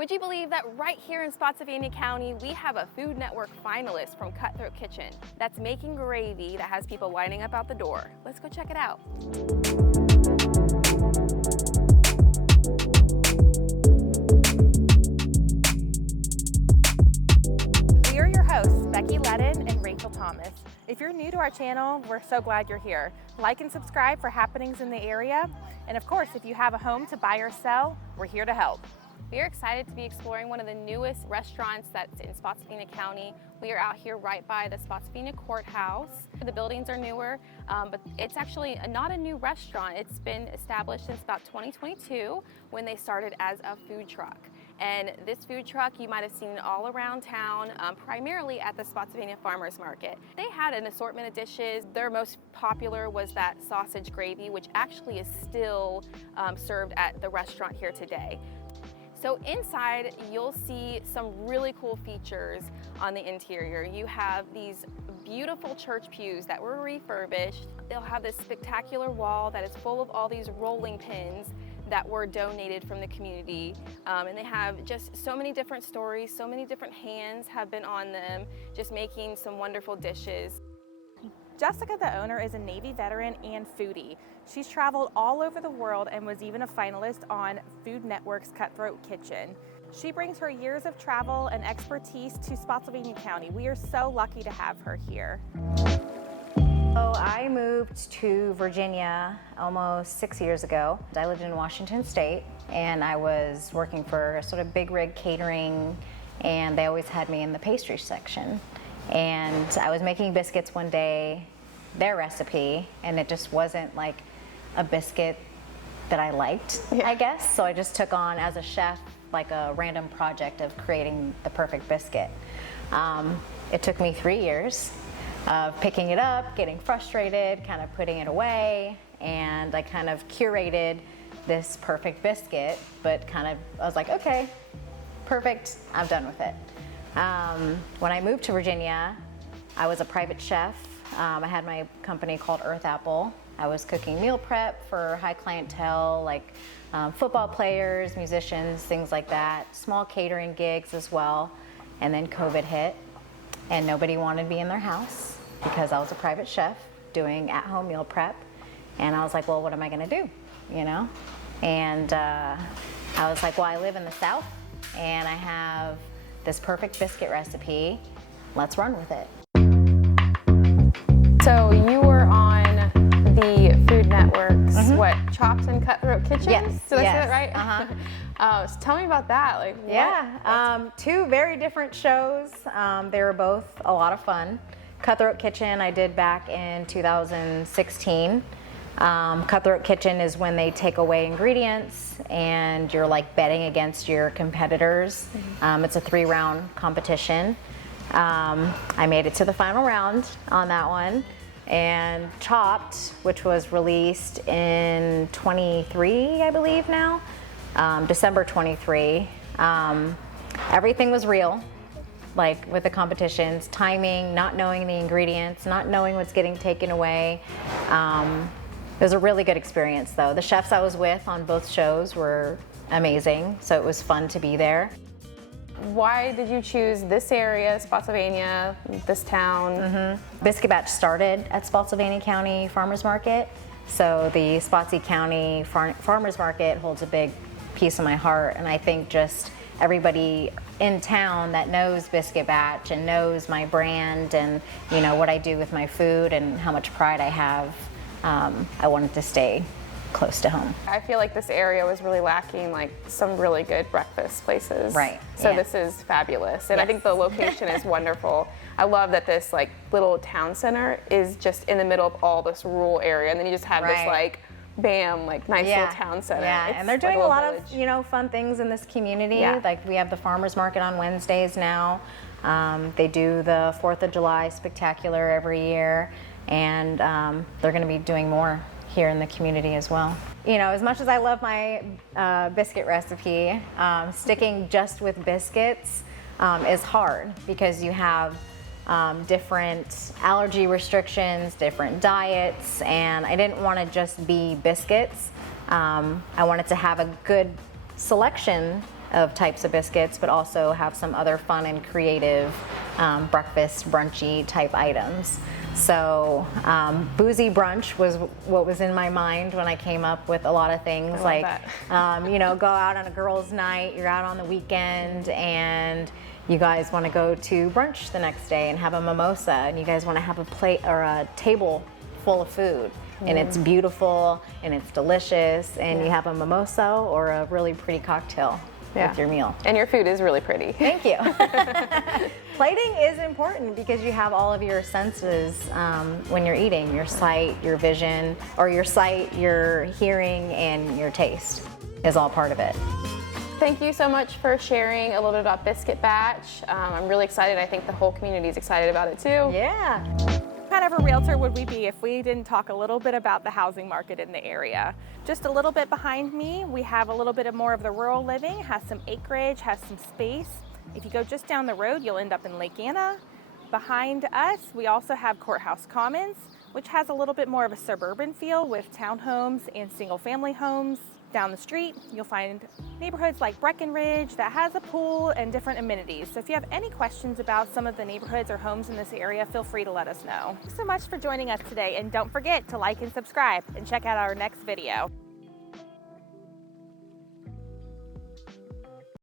Would you believe that right here in Spotsylvania County, we have a Food Network finalist from Cutthroat Kitchen that's making gravy that has people lining up out the door. Let's go check it out. We are your hosts, Becky Ledden and Rachel Thomas. If you're new to our channel, we're so glad you're here. Like and subscribe for happenings in the area. And of course, if you have a home to buy or sell, we're here to help. We are excited to be exploring one of the newest restaurants that's in Spotsylvania County. We are out here right by the Spotsylvania Courthouse. The buildings are newer, but it's actually not a new restaurant. It's been established since about 2022 when they started as a food truck. And this food truck, you might have seen all around town, primarily at the Spotsylvania Farmers Market. They had an assortment of dishes. Their most popular was that sausage gravy, which actually is still served at the restaurant here today. So inside, you'll see some really cool features on the interior. You have these beautiful church pews that were refurbished. They'll have this spectacular wall that is full of all these rolling pins that were donated from the community. And they have just so many different stories, so many different hands have been on them, just making some wonderful dishes. Jessica, the owner, is a Navy veteran and foodie. She's traveled all over the world and was even a finalist on Food Network's Cutthroat Kitchen. She brings her years of travel and expertise to Spotsylvania County. We are so lucky to have her here. So I moved to Virginia almost 6 years ago. I lived in Washington State and I was working for a sort of big rig catering, and they always had me in the pastry section. And I was making biscuits one day, their recipe, and it just wasn't like a biscuit that I liked, I guess. So I just took on, as a chef, like a random project of creating the perfect biscuit. It took me 3 years of picking it up, getting frustrated, kind of putting it away, and I kind of curated this perfect biscuit, but I was like, okay, perfect, I'm done with it. When I moved to Virginia, I was a private chef. I had my company called Earth Apple. I was cooking meal prep for high clientele, like football players, musicians, things like that, small catering gigs as well. And then COVID hit, and nobody wanted me in their house because I was a private chef doing at-home meal prep. And I was like, well, what am I gonna do, you know? And I was like, well, I live in the South, and I have this perfect biscuit recipe. Let's run with it. So you were on the Food Network's, what, Chopped and Cutthroat Kitchen? Yes. Did I say that right? So tell me about that. Like, two very different shows. They were both a lot of fun. Cutthroat Kitchen I did back in 2016. Cutthroat Kitchen is when they take away ingredients and you're like betting against your competitors. It's a 3-round competition. I made it to the final round on that one. And Chopped, which was released in 23, I believe now, December 23. Everything was real, like with the competitions, timing, not knowing the ingredients, not knowing what's getting taken away. It was a really good experience though. The chefs I was with on both shows were amazing, so it was fun to be there. Why did you choose this area, Spotsylvania, this town? Biscuit Batch started at Spotsylvania County Farmers Market, so the Spotsy County Farmers Market holds a big piece of my heart, and I think just everybody in town that knows Biscuit Batch and knows my brand and you know what I do with my food and how much pride I have, I wanted to stay close to home. I feel like this area was really lacking like some really good breakfast places. Right. So this is fabulous. And I think the location is wonderful. I love that this like little town center is just in the middle of all this rural area, and then you just have this like bam, like nice little town center. Yeah, and they're doing like a lot of, you know, fun things in this community. Like we have the farmers market on Wednesdays now. They do the 4th of July spectacular every year, and they're going to be doing more here in the community as well. You know, as much as I love my biscuit recipe, sticking just with biscuits is hard because you have different allergy restrictions, different diets, and I didn't want to just be biscuits. I wanted to have a good selection of types of biscuits, but also have some other fun and creative breakfast, brunchy type items. So boozy brunch was what was in my mind when I came up with a lot of things, like you know, go out on a girls' night, you're out on the weekend, and you guys want to go to brunch the next day and have a mimosa, and you guys want to have a plate or a table full of food, and it's beautiful and it's delicious, and you have a mimosa or a really pretty cocktail with your meal. And your food is really pretty. Thank you. Plating is important because you have all of your senses when you're eating, your sight, your vision, or your sight, your hearing, and your taste is all part of it. Thank you so much for sharing a little bit about Biscuit Batch. I'm really excited. I think the whole community is excited about it too. Yeah. What kind of a realtor would we be if we didn't talk a little bit about the housing market in the area? Just a little bit behind me, we have a little bit more of the rural living, has some acreage, has some space. If you go just down the road, you'll end up in Lake Anna. Behind us, we also have Courthouse Commons, which has a little bit more of a suburban feel with townhomes and single family homes. Down the street, you'll find neighborhoods like Breckenridge that has a pool and different amenities. So if you have any questions about some of the neighborhoods or homes in this area, feel free to let us know. Thanks so much for joining us today, and don't forget to like and subscribe and check out our next video.